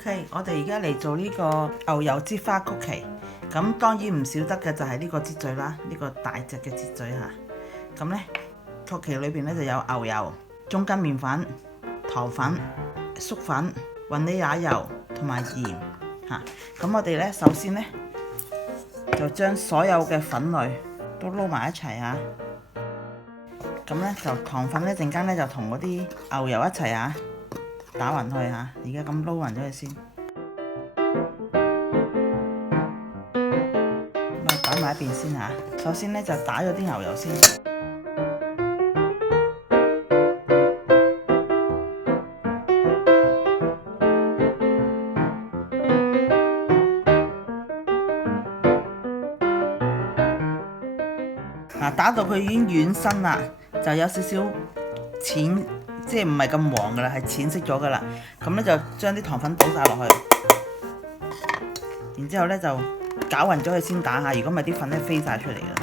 OK，我哋而家嚟做呢個牛油擠花曲奇，咁當然唔少得嘅就係呢個擠嘴啦，呢個大隻嘅擠嘴嚇。咁呢曲奇裏邊呢就有牛油、中筋麵粉、糖粉、粟粉、雲呢拿油同埋鹽嚇。咁我哋呢首先呢就將所有嘅粉類都撈埋一齊嚇。咁呢就糖粉呢陣間呢就同嗰啲牛油一齊嚇。打勻佢嚇，而家咁撈勻咗佢先，咁啊擺埋一邊先嚇。首先咧就打咗啲牛油先，打到佢已經軟身啦，就有少少淺。即係唔係咁黃噶啦，係淺色咗噶啦。咁咧就將啲糖粉倒晒落去，然之後咧就攪勻咗佢先打下。如果唔係啲粉咧飛晒出嚟噶。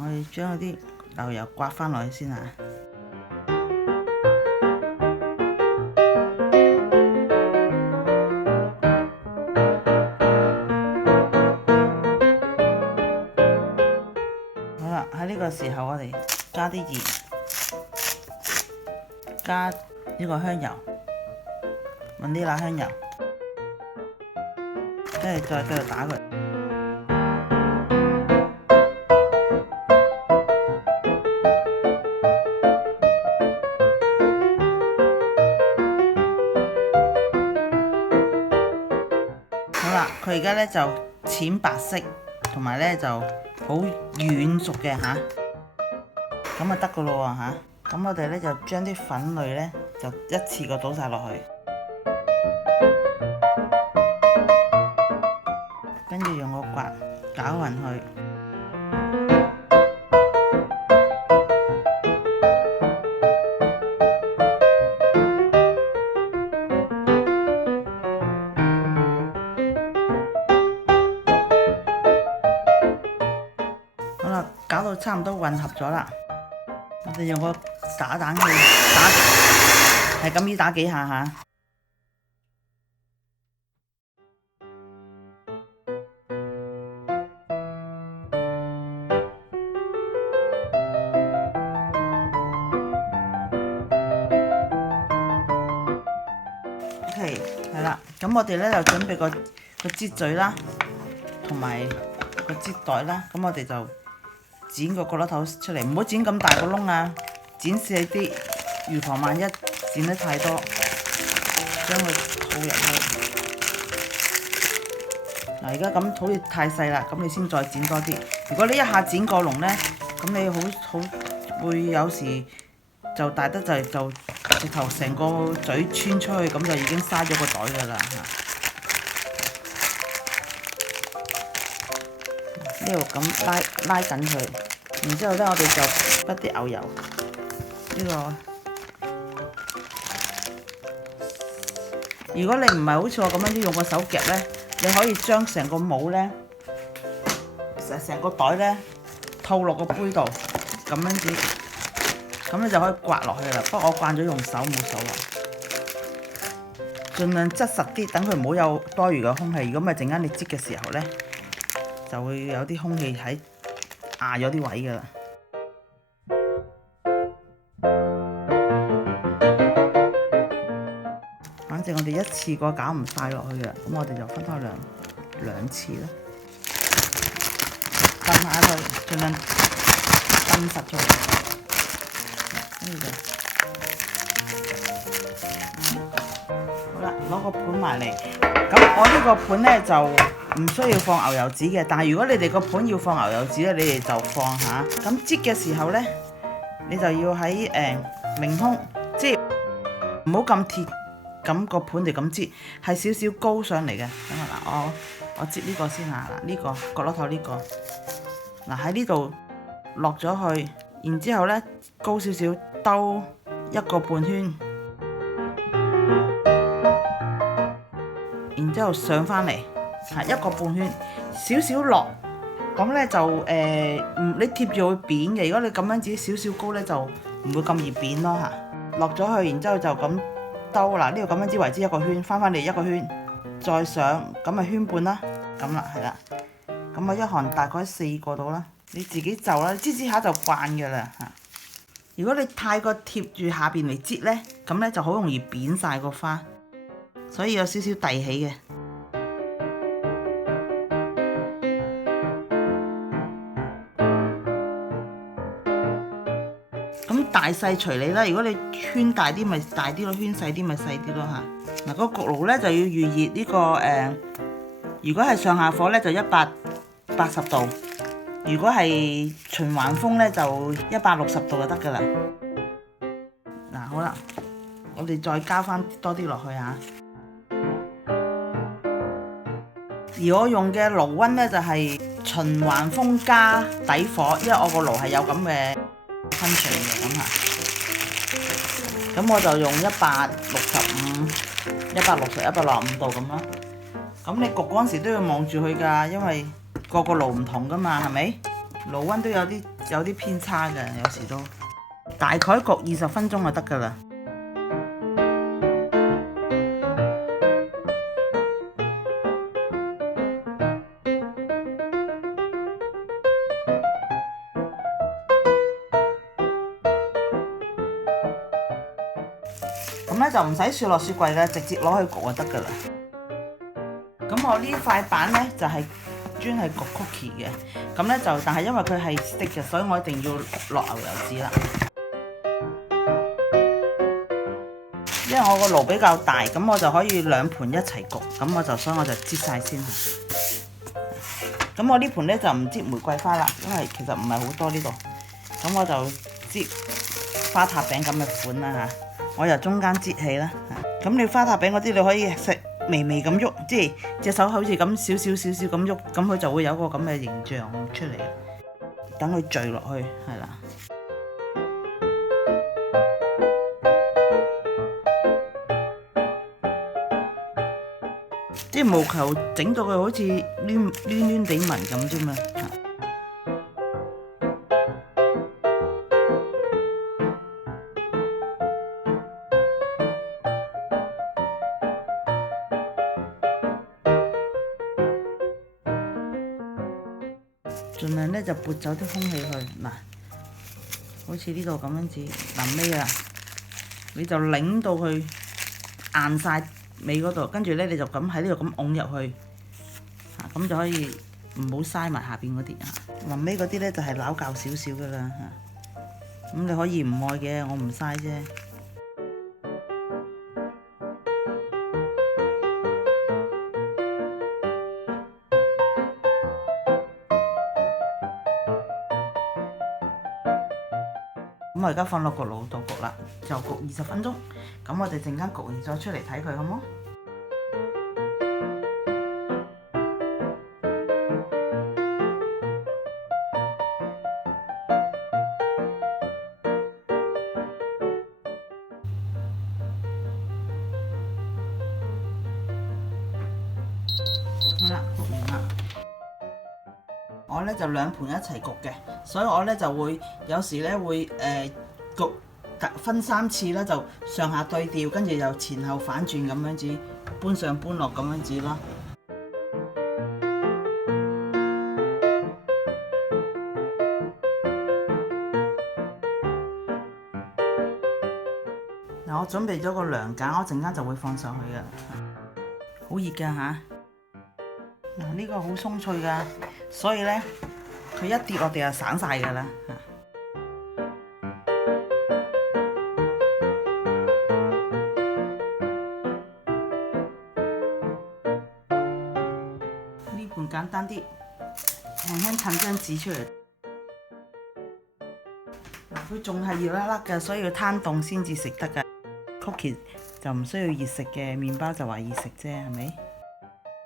我哋將嗰啲牛油刮翻落去先嚇。喺呢個時候，我哋加啲鹽，加呢個香油，雲呢拿香油，跟住再繼續打佢。好啦，佢而家咧就淺白色，同埋咧就好軟熟嘅嚇，咁啊得噶咯喎嚇。咁我哋咧就將啲粉類咧就一次過倒晒落去，跟住用個刮攪勻佢。好啦，搞到差唔多混合咗啦，我哋用個打蛋器打，係咁依打幾下嚇。OK， 係啦，咁我哋咧就準備個擠嘴啦，同埋個擠袋啦。咁我哋就剪個角落頭出嚟，唔好剪咁大個窿啊，剪細啲，預防萬一剪得太多，將佢套入去。嗱，而家咁好似太細啦，咁你先再剪多啲。如果你一下剪過籠呢，咁你好會有時就大得就直頭成個嘴穿出去，咁就已經嘥咗個袋㗎啦嚇。呢度咁拉緊佢，然之後呢，我哋就筆啲牛油呢個。如果你唔係好似我咁樣用個手夾呢，你可以將成個帽呢，成個袋呢套落個杯度，咁樣子，咁你就可以刮落去啦。不過我慣咗用手冇所謂，盡量擠實啲，等佢唔好有多餘嘅空氣。如果唔係陣間你擠嘅時候呢，就會有啲空氣喺壓咗啲位㗎啦。反正我哋一次過搞唔晒落去嘅，咁我哋就分開兩次啦，揼下佢，盡量揼實咗，跟住就好啦，攞個盤埋嚟。咁我呢個盤呢，就唔需要放牛油紙嘅，但係如果你哋個盤要放牛油紙咧，你哋就放下。咁擠嘅時候呢，你就要喺明空，即係唔好咁貼。咁個盤就咁擠，係少少高上嚟嘅。等下嗱，我擠呢個先嚇，嗱呢個角落頭呢個，嗱喺呢度落咗去，然之後呢高少少兜一個半圈，然之後上翻嚟，係一個半圈，少少落，咁咧就你貼住會扁嘅。如果你咁樣子少少高咧，就唔會咁易扁咯嚇。落咗去，然之後就咁兜啦。呢度咁樣子為之一個圈，翻嚟一個圈，再上咁咪圈半啦。咁啦，係啦。咁啊一行大概4個到啦，你自己就啦，擠下就慣嘅啦嚇。如果你太過貼住下邊嚟擠咧，咁咧就好容易扁晒個花，所以有少少遞起嘅。咁大細隨你啦，如果你圈大啲咪大啲咯，圈細啲咪細啲咯嚇。嗱，個焗爐咧就要預熱呢個如果係上下火咧就180度，如果係循環風咧就160度就得㗎啦。嗱，好啦，我哋再加翻多啲落去嚇。而我用嘅爐溫咧就係循環風加底火，因為我個爐係有咁嘅function嘅咁嚇。咁我就用165、165度咁咯。咁你焗嗰陣時都要望住佢㗎，因為個爐唔同㗎嘛，係咪？爐溫都有啲偏差嘅，有時都大概焗20分鐘就得㗎啦。咁咧就唔使雪落雪櫃嘅，直接攞去焗就得㗎啦。咁我呢塊板咧就係專係焗 cookie 嘅，咁咧就但係因為佢係 stick 嘅，所以我一定要落牛油紙啦。因為我個爐比較大，咁我就可以2盤一齊焗，所以我就擠晒先。咁我呢盤咧就唔擠玫瑰花啦，因為其實唔係好多呢度。咁我就擠花塔餅咁嘅款啦嚇，我由中間擠起啦。咁你花塔餅嗰啲你可以食微微咁喐，即係隻手好似咁少少咁喐，咁佢就會有個咁嘅形象出嚟。等佢聚落去，係啦。即係務求整到佢好似攣地紋咁啫嘛。盡量咧就撥走啲空氣去，嗱，好似呢度咁樣子，臨尾啊，你就擰到佢硬晒尾嗰度，跟住咧你就咁喺呢度咁㧬入去，咁就可以唔好嘥埋下邊嗰啲啊。臨尾嗰啲咧就係撈教少少噶啦嚇，咁你可以唔愛嘅，我唔嘥啫。咁我而家放落個爐度焗啦，就焗20分鐘。咁我哋陣間焗完再出嚟睇佢，好冇？好啦，焗完啦。我咧就2盤一齊焗嘅，所以我咧就會有時咧會焗分3次啦，就上下對調，跟住又前後反轉咁樣子，搬上搬落咁樣子咯。嗱，我準備咗個涼架，我陣間就會放上去嘅，好熱㗎嚇。嗱，呢個好鬆脆㗎，所以咧佢一跌落地就散晒㗎啦。呢盤簡單啲，輕輕襯張紙出嚟。嗱，佢仲係熱辣辣嘅，所以要攤凍先至食得㗎。Cookie 就唔需要熱食嘅，麵包就話熱食啫，係咪？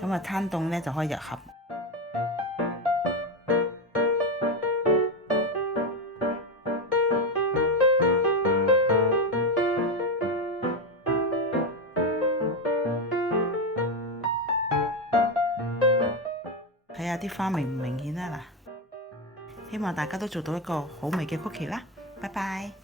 咁啊攤凍咧就可以入盒。係下啲花明唔明顯啊嗱。希望大家都做到一個好味嘅曲奇啦，拜拜。